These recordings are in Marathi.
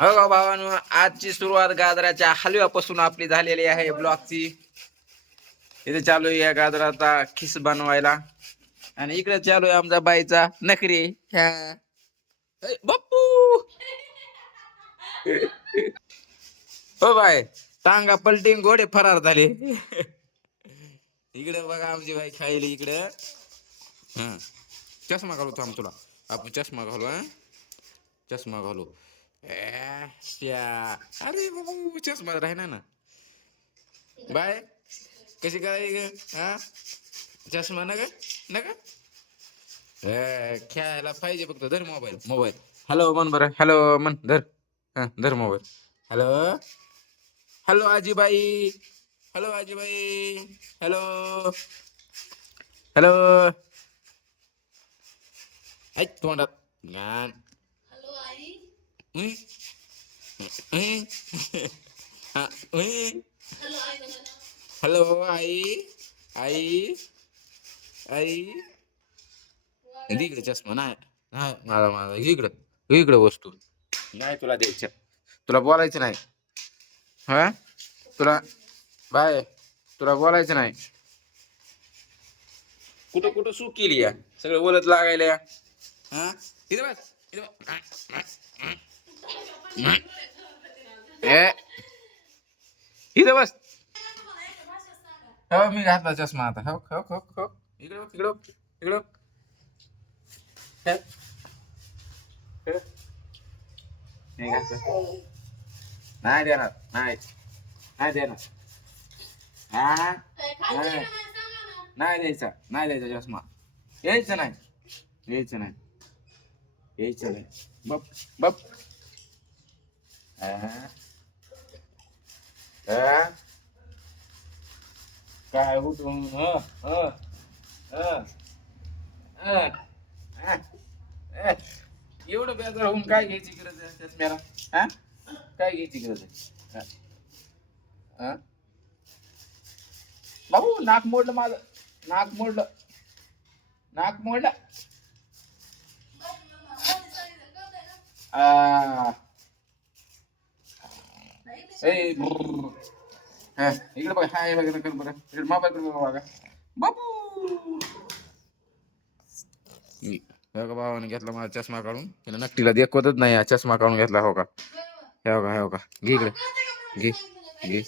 हो का भावानो, आजची सुरुवात गाजराच्या हलव्यापासून आपली झालेली आहे ब्लॉगची. इथे चालू आहे या गाजराचा खिस बनवायला. आणि इकडे चालू आहे आमचा बाईचा नखरे. ह्या बाप्पू. हो बाय, टांगा पलटीन घोडे फरार झाले. इकडे बघा आमची बाई खायली इकडे. हा, चष्मा घालू थांब तुला. आपण चष्मा घालू. हा, चष्मा घालू. अरे बाबू, चष्मा राहिना ना. बाय, कशी काय ग? हा, चष्मा नका नका. खेळायला पाहिजे फक्त. धर मोबाईल मोबाईल. हॅलो मन बरं, हॅलो मन धर. हा, धर मोबाईल. हॅलो, हॅलो आजीबाई. हॅलो आजीबाई. Hello, hello. ऐक तोंडात घाण. उई, उई. हा, उई. हॅलो आई. आई, आई. इकडे चष्मा नाही. नाही मला माझा इकडं. इकडे वस्तू नाही तुला द्यायच्या. तुला बोलायचं नाही. हा, तुला बाय, तुला बोलायचं नाही. कुठं कुठं सू केली या सगळं बोलत लागायला या. हा, इथे बस. इथे बस. ए, इथे बस. हो मी घातला चष्मा आता. हो हो हो हो. इकडे बघ, इकडे बघ, इकडे बघ. हे, हे. नाही घातलं. नाही देणार. नाही, नाही देणार. हा, नाही, नाही द्यायचा. नाही द्यायचा चष्मा. यायचं नाही. यायचं नाही. यायचं नाही. बप बप. हा, हा. काय उठून एवढं बेजार होऊन काय घ्यायची गरज आहे चष्म्याला? हा, काय घ्यायची गरज आहे? हा? बाबू नाक मोडलं माझं. नाक मोडलं. नाक मोडलं. आ, ए, ब्रर. हा, इकडे बघा. हाय बघा कर बरं. इकडे मोबाईल कर बघा. बाबू, हो का भावाने घेतला माझा चष्मा काढून. त्याला नक्कीला देखवतच नाही. चष्मा काढून घेतला. हो का, हो का, हो का. घे इकडे. घे, घे.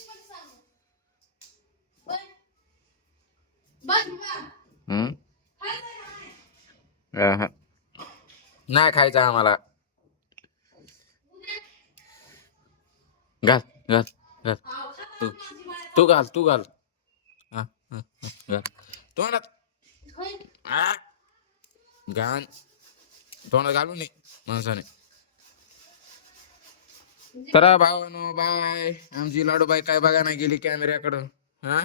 हम्म. हा. नाही खायचं आम्हाला. घाल घाल घाल. तू तू घाल, तू घाल. हा, हा, हा, घाल तोंडात. आ, घाण तोंडात घालू नये माणसाने. तर भावानो बाय. आमची लाडूबाई काय बघा नाही गेली कॅमेऱ्याकडं. हा.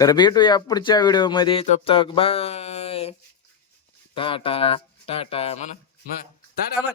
तर भेटूया पुढच्या व्हिडिओ मध्ये. तब तक बाय. टाटा. टाटा म्हणा. म्हणा टाटा म्हण.